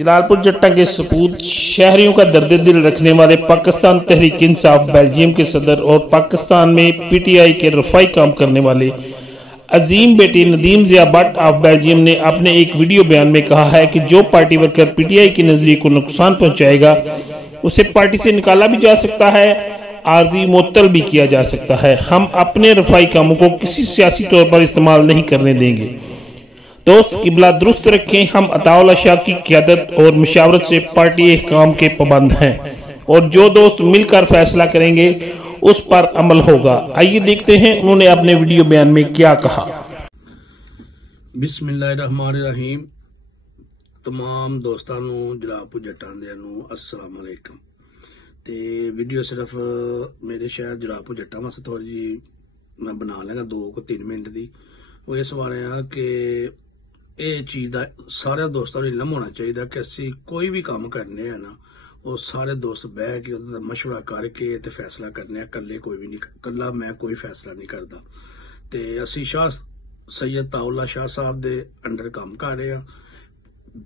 जलालपुर जट्टा के सपूत शहरियों का दर्द दिल रखने वाले पाकिस्तान तहरीक इंसाफ बेल्जियम के सदर और पाकिस्तान में पीटीआई के रफाई काम करने वाले अजीम बेटे नदीम ज़िया भट्ट ऑफ बेल्जियम ने अपने एक वीडियो बयान में कहा है कि जो पार्टी वर्कर पीटीआई के नजरिए को नुकसान पहुंचाएगा उसे पार्टी से निकाला भी जा सकता है, आर्जी मुअत्तल भी किया जा सकता है। हम अपने रफाई कामों को किसी सियासी तौर पर इस्तेमाल नहीं करने देंगे। दोस्त किबला दुरुस्त रखें, हम अताउल्लाह शाह की क़यादत और मशावरत से पार्टी काम के पाबंद हैं और जो दोस्त मिलकर फैसला करेंगे उस पर अमल होगा। आइए देखते हैं उन्होंने अपने वीडियो बयान में क्या कहा। बिस्मिल्लाहिर्रहमानिर्रहीम। तमाम दोस्तों जलालपुर जट्टां दे अस्सलाम वालेकुम। ते वीडियो सिर्फ मेरे शहर जलालपुर जट्टां वास्ते थोड़ी जी मैं बना लेंगा 2-3 मिनट दी। वो इस बारे कि यह चीज़ का सारे दोस्तों को इलम होना चाहिए कि असी कोई भी काम करने हैं ना वो सारे दोस्त बह के मशवरा करके ते फैसला करने। कल्ले कोई भी नहीं, कल्ला मैं कोई फैसला नहीं करता। ते असी शाह सैयद अताउल्लाह शाह साहब दे अंडर काम कर रहे हैं।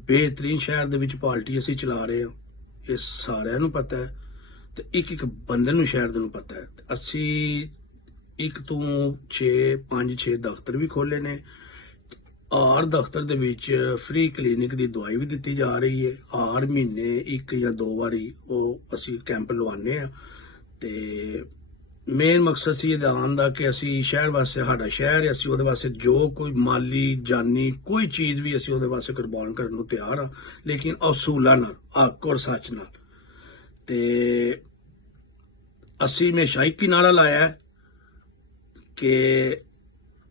बेहतरीन शहर दे विच पार्टी असी चला रहे हैं, ये सारिਆਂ ਨੂੰ पता है। ते एक बंदे ਨੂੰ शहर दे ਨੂੰ पता है। असी 1 ਤੋਂ 5-6 दफ्तर भी खोले ने। हर दफ्तर दे विच फ्री क्लीनिक दी दवाई भी दी जा रही है। हर महीने 1 या 2 बारी वो असी कैंप लवाने आ। ते मेन मकसद सी दान दा कि असी शहर वास्ते साडा शहर है, असी उहदे वास्ते जो कोई माली जानी कोई चीज़ भी असी उहदे वास्ते कुर्बान करने को तैयार हाँ, लेकिन असूलां नाल, हक और सच नाल। ते असी हमेशा एक ही नारा लाया है कि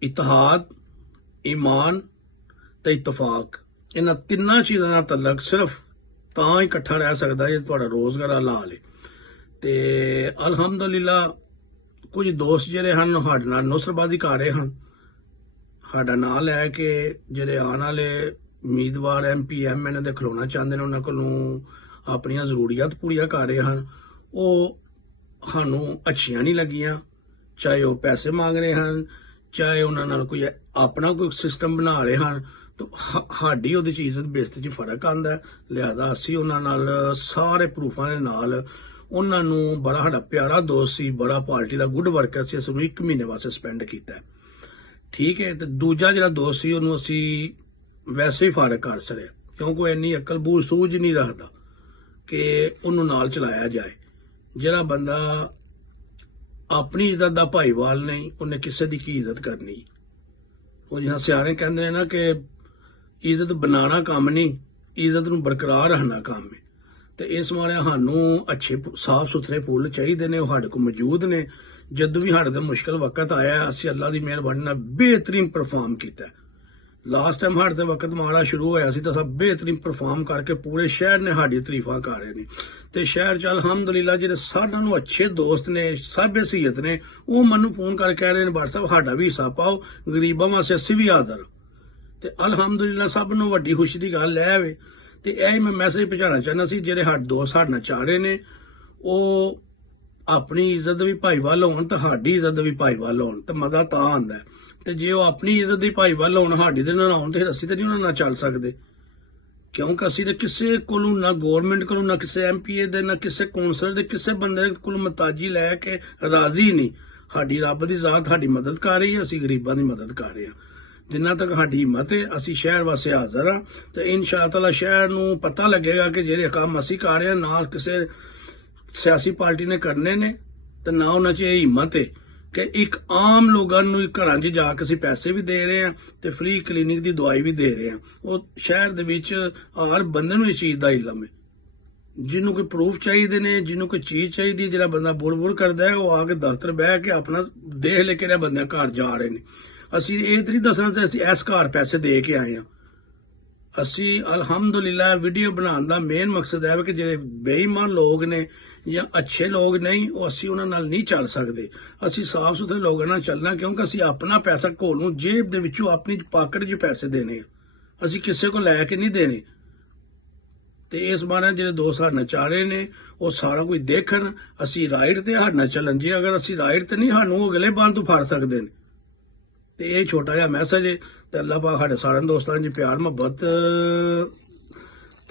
इतिहाद, ईमान ते इतफाक, इन्हां तिन्ना चीज़ों का तलक सिर्फ तां इकट्ठा रह सकता है जे तुहाडा रोज़गार हलाल है। ते अल्हम्दुलिल्लाह कुछ दोस्त जिहड़े हन साडे नाल नुसरबाजी कर रहे हैं, साडा नाम लै के जिहड़े आने वाले उम्मीदवार MP MN दे खलोना चाहते हैं, उन्होंने कोलों अपनियां जरूरियात पूरियां कर रहे हैं। वो सानू अच्छियां नहीं लगियां, चाहे वो पैसे मांग रहे हैं, चाहे उन्होंने कोई अपना कोई सिस्टम बना रहे हैं। तो साडी उहदी चीज़ बेइज्जती च फर्क आंदा है। लिहाजा असी उन्हां नाल सारे प्रूफां दे नाल उन्होंने बड़ा साडा प्यारा दोस्त सी, बड़ा पार्टी का गुड वर्कर सी, असि 1 महीने वास्ते स्पेंड किया। ठीक है। तो दूजा जिहड़ा दोस्त सी उहनूं असी वैसे ही फारग कर छड़िया, क्योंकि इन्नी अकल बूझ सूझ नहीं रखता कि उन्होंने नाल चलाया जाए। जिहड़ा बंदा अपनी इज्जत का भाईवाल नहीं, उन्हें किसी की इज्जत करनी। वो जिन्ना सियाने कहते हैं ना कि इज्जत बनाना काम नहीं, इज्जत नूं बरकरार रखना काम है। तो इस मारे सानू अच्छे साफ सुथरे फुल चाहिए ने, साडे कोल मौजूद ने। जदों भी साडे ते मुश्किल वक्त आया असी अल्लाह की मेहरबानी नाल बेहतरीन परफॉर्म किया। लास्ट टाइम साडे ते वक्त माड़ा शुरू होया सी तो सब बेहतरीन परफॉर्म करके पूरे शहर ने साडी तरीफां कर रहे हैं। तो शहर च अल्हम्दुलिल्लाह जिहड़े साडे नालों अच्छे दोस्त ने, सब हैसियत ने, वो मैनूं फोन करके कह रहे हैं भट्ट साहब साडा भी हिस्सा पाओ, गरीबां वास्ते असीं भी हाज़र। तो अल्हम्दुलिल्लाह सब नूं वड्डी खुशी की गल है वे। तो यही मैं मैसेज पहुंचाना चाहना सी, जिहड़े साडे दोस्त साडे नाल चाह रहे ने वो अपनी इज्जत भी भाईवाल होण ते साडी इज्जत भी भाईवाल होण, ते मजा तां आंदा है। तो जे वो अपनी इज्जत की भाईवाल होण साडी दे नाल होण ते असीं ते नहीं उहनां नाल चल सकदे, क्योंकि असीं ते किसी कोलों ना गौरमेंट कोलों, ना किसी MPA दे, ना किसी कौंसलर दे, किसी बंदे कोलों मताजी लैके राजी नहीं। साडी रब दी जात साडी मदद कर रही है, असीं गरीबां दी मदद कर रहे हैं। जिन्ना तक साडी हिम्मत है असीं शहर वास्ते हाज़र हाँ। तो इंशाअल्लाह शहर नूं पता लगेगा कि जिहड़े काम असीं कर रहे हैं ना किसी सियासी पार्टी ने करने ने, तो ना उन्हां च इह हिम्मत है कि एक आम लोगों नूं घरां च जाके असीं पैसे भी दे रहे हैं तो फ्री क्लीनिक की दवाई भी दे रहे हैं। वो शहर दे विच हर बंदे नूं इस चीज़ का इलम है। जिन्होंने कोई प्रूफ चाहिए ने, जिन्होंने कोई चीज़ चाहिए, जिहड़ा बंदा बुड़ करता है वो आके दफ्तर बह के अपना देख ले कि बंदे घर जा रहे हैं। असी ये तो नहीं दसना कि असी इस घर पैसे दे के आए हैं। असी अल्हम्दुलिल्लाह वीडियो बनाने का मेन मकसद है कि जिहड़े बेईमान लोग ने या अच्छे लोग नहीं, वो असी उन्हां नाल नहीं चल सकते। असी साफ सुथरे लोगों नाल चलना, क्योंकि असी अपना पैसा घोलू जेब दे विचों अपनी पाकट च पैसे देने, असी किसी को लैके नहीं देने। तो इस बारे जो दोस्त साढ़े नाल चाह रहे ने वो सारा कुछ देखन, असी राइट ते साढ़े नाल चलन। जी अगर असी राइट ते नहीं, सानू अगले बांध तो फड़ सकते हैं। तो यह छोटा जहा मैसेज है। तो अल्लाह पाक साढ़े सारे दोस्तों जी प्यार मुहब्बत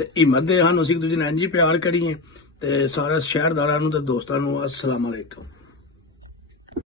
ਤੇ ਹਿੰਮਤ ਦੇ ਸਾਨੂੰ ਅਸੀਂ ਇੱਕ ਦੂਜੇ ਨਾਲ ਇੰਝ ਹੀ ਪਿਆਰ ਕਰੀਏ। ਤੇ ਸਾਰੇ ਸ਼ਹਿਰਦਾਰਾਂ ਨੂੰ ਤੇ ਦੋਸਤਾਂ ਨੂੰ अस्सलाम वालेकुम।